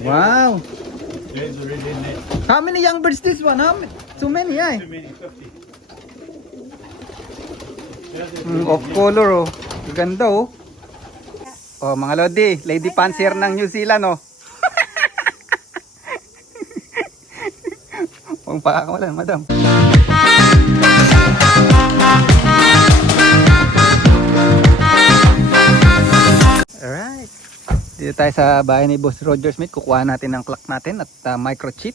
Wow. There's a red in there. How many young birds this one? How many? Too many, eh? Too many, 50. Off color, oh. Ganda, oh. Oh, mga lodi, lady pansier ng New Zealand, oh. Pang pakakawalan, madam. Alright. Dito tayo sa bahay ni Boss Roger Smith. Kukuha natin ang clock natin at microchip.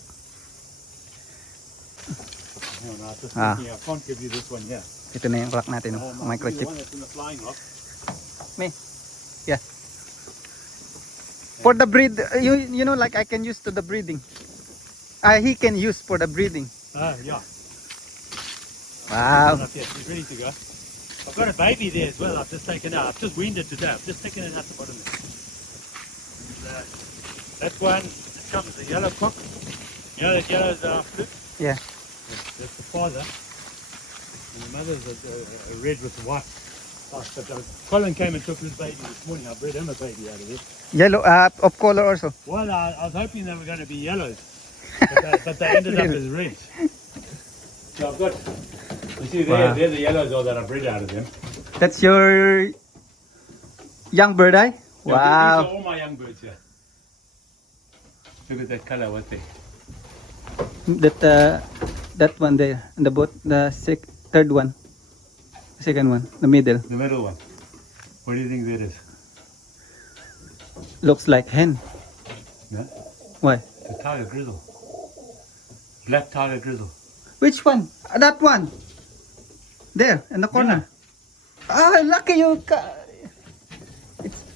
I can't give you this one here. Ito na yung clock natin, oh. Microchip. The one that's in the flying lock. Me. Yeah. For the breed, you know, like I can use to the breeding. He can use for the breeding. Yeah. Wow. Not yet. He's ready to go. I've got a baby there as well. I've just taken out. I've just weaned it today. I've just taken it out the bottom there. That's one. It comes the yellow cock. You know that yellow is flute? Yeah. That's the father. And the mother's a red with the white. But Colin came and took his baby this morning. I bred him a baby out of it. Yellow, of color also. Well, I was hoping they were going to be yellows. But they ended up as reds. So I've got, you see there, Wow. they're the yellows all that I bred out of them. That's your young bird eye? Yeah, these Wow. are all my young birds here. Look at that color, what's there? That one there, the boat, the third one, second one, the middle, The middle one. What do you think that is? looks like hen. No? Why? The tiger grizzle. Black tiger grizzle. Which one? That one. There in the corner. Ah, lucky you.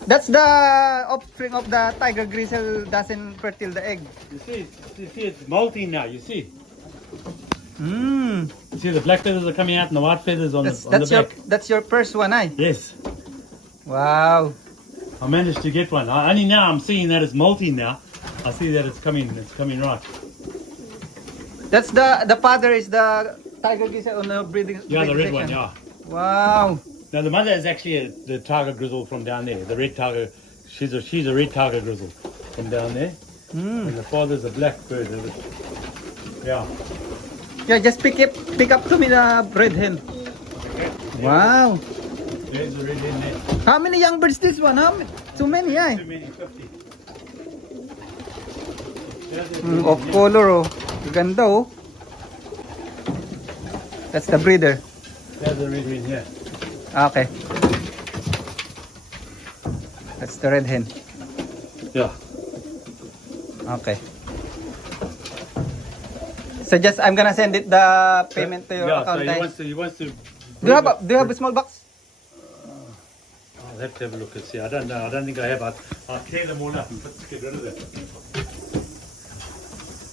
That's the offspring of the tiger grizzle doesn't fertile the egg. You see it's molting now, you see? Hmm. You see the black feathers are coming out and the white feathers on the back. That's your first one, eh? Yes. Wow. I managed to get one. Only now I'm seeing that it's molting now. I see that it's coming right. That's the father is the tiger grizzle on the breeding. Yeah, the red breeding one, section. yeah. Wow. Now the mother is actually the tiger grizzle from down there. The red tiger, she's a red tiger grizzle from down there. And the father's a black bird. Yeah. Yeah, just pick up to me the red hen. Wow. There's a red in there. How many young birds this one? How many? Too many, eh? Too many, 50. Off color, oh. Ganda, oh. That's the breeder. There's a red in here. Okay. That's the red hen. Yeah. Okay. So just I'm gonna send it the payment to your Yeah, account. so he wants to. Do you have a small box? I'll have to have a look and see. I don't know. I don't think I have. I'll clear them all up and get rid of them.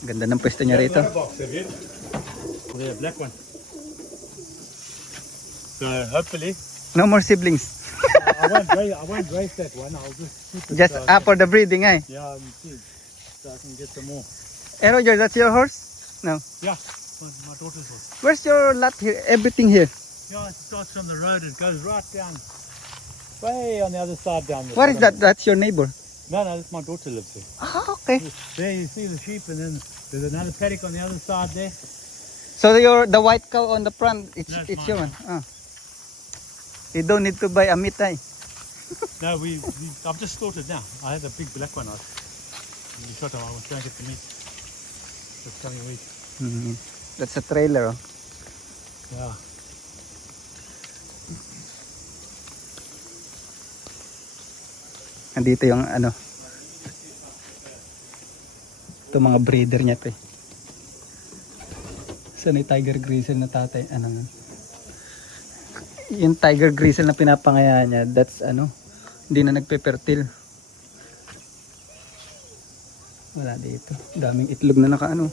Ganda ng pwesto niya rito. Another box, have you? The black one. So hopefully, No more siblings. I won't raise that one. I'll just keep it. Just for the breeding, eh? Yeah, and see, so I can get some more. Eh, Roger, that's your horse? No. Yeah, my daughter's horse. Where's your lot here? Everything here. Yeah, it starts from the road. It goes right down, way on the other side down. What is that? That's your neighbor. No, that's my daughter lives there. Ah, okay. There you see the sheep, and then there's another paddock on the other side there. So the white cow on the front, it's No, it's it's your mine. one. Ah. You don't need to buy a meat, eh? No, I've just slaughtered now. I had a big black one. We shot him. I was going to get the meat this coming week. That's a trailer, oh. Yeah. Andito yung ano. Ito mga breeder niya, to, eh. Saan yung tiger grizzle na tatay? Ano nga? Yung tiger grizzle na pinapangayaan niya, that's ano, hindi na nagpe-fertile. Wala dito. Daming itlog na nakaano.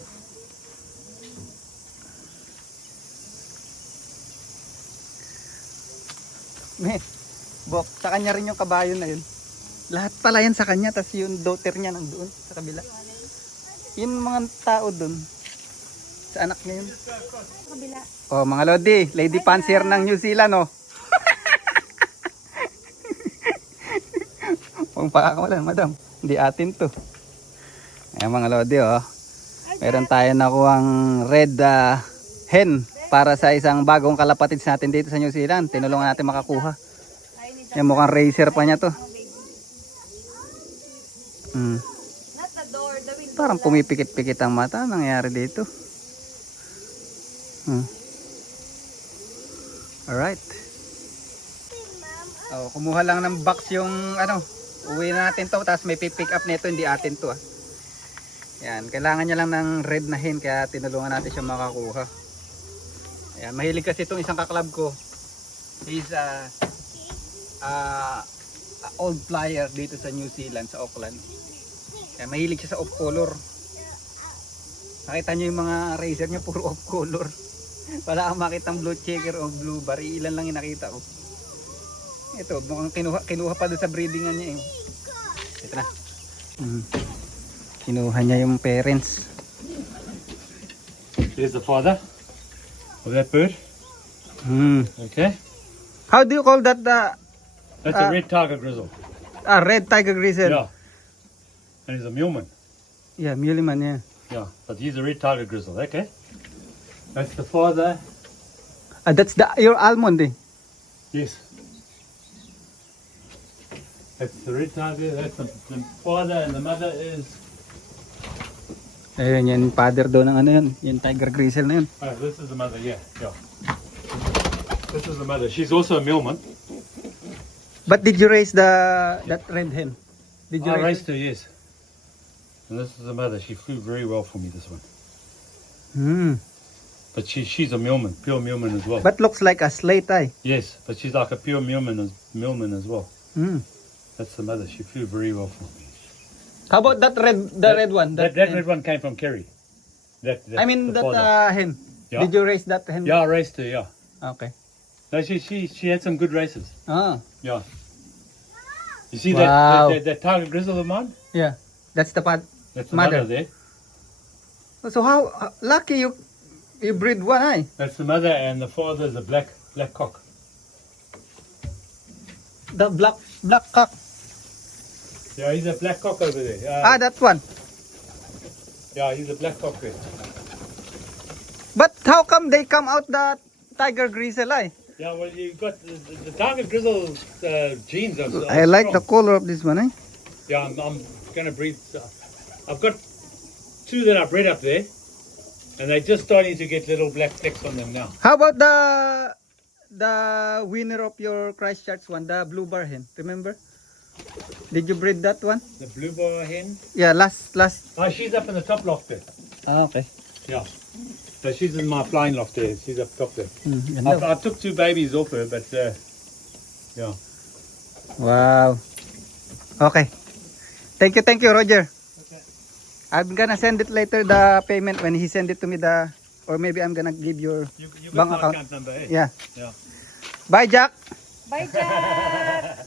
Bok, sa kanya rin yung kabayo na yun. Lahat pala yan sa kanya, tas yung daughter niya nandoon sa kabila. Yung mga tao doon, sa anak niya yun. Kabila. Oh, mga lodi, lady pansier ng New Zealand, oh. Pang pakakawalan, madam. Hindi atin to. Ayan mga lodi, oh. Meron tayo nakuhang red hen para sa isang bagong kalapatids natin dito sa New Zealand. Tinulungan natin makakuha. Yan, mukhang racer pa niya to. Parang pumipikit-pikit ang mata. Anong nangyari dito? Alright. Oh, kumuha lang ng box yung ano. Uwi na natin to. Tapos may pick up nito. Hindi atin to. Yan. Kailangan niya lang ng red na hen. Kaya tinulungan natin siya makakuha. Yan. Mahilig kasi itong isang kaklab ko. He's old flyer dito sa New Zealand, sa Auckland. Kaya mahilig siya sa off color. Nakita nyo yung mga racer niya, puro off color. Wala kang makitang blue checker o blue bar. Ilan lang yung nakita ko. Ito, mukhang kinuha pa doon sa breedingan niya. Ito na. Kinuha niya yung parents. Here's the father of that bird. Okay. How do you call that? That's a red tiger grizzle. Red tiger grizzle. Yeah. And he's a muleman. Yeah, muleman, yeah. Yeah, but he's a red tiger grizzle. Okay. That's the father. That's your almond, eh? Yes. That's the red tiger. That's the father, and the mother is. Ayun, yan father doon ng ano yun. Yung tiger grizzle na yun. Oh, this is the mother. Yeah. This is the mother. She's also a muleman. But did you raise that red hen? Did you I raise raised her, yes. And this is the mother. She flew very well for me, this one. But she's a muleman, pure muleman as well. But looks like a slate eye. Yes, but she's like a pure muleman as well. That's the mother. She flew very well for me. How about that red one? That red one came from Kerry. I mean the that father. hen. Yeah. Did you raise that hen? Yeah, I raced her. Yeah. Okay. No, she had some good races. Ah, Yeah. You see Wow. that tiger grizzle of mine? yeah. That's the That's the Mother. mother there. So how lucky you breed one eye. That's the mother, and the father is a black cock. The black cock. Yeah, he's a black cock over there. That one. Yeah, he's a black cock there. But how come they come out the tiger grizzle eye? Yeah, well, you got the tiger grizzle genes. I like the strong. color of this one, eh? Yeah, I'm going to breed. I've got two that I bred up there, and they're just starting to get little black flecks on them now. How about the winner of your Christchurch one, the blue bar hen? Remember? Did you breed that one? The blue bar hen. Yeah, last. Oh, she's up in the top loft there. Okay. Yeah. So she's in my flying loft there. She's up top there. Ganda. I took two babies off her, but yeah. Wow. Okay. Thank you, Roger. Okay. I'm gonna send it later, the payment, when he send it to me, or maybe I'm gonna give your You bank got my account. account number, eh? Yeah. Yeah. Bye, Jack. Bye, Jack!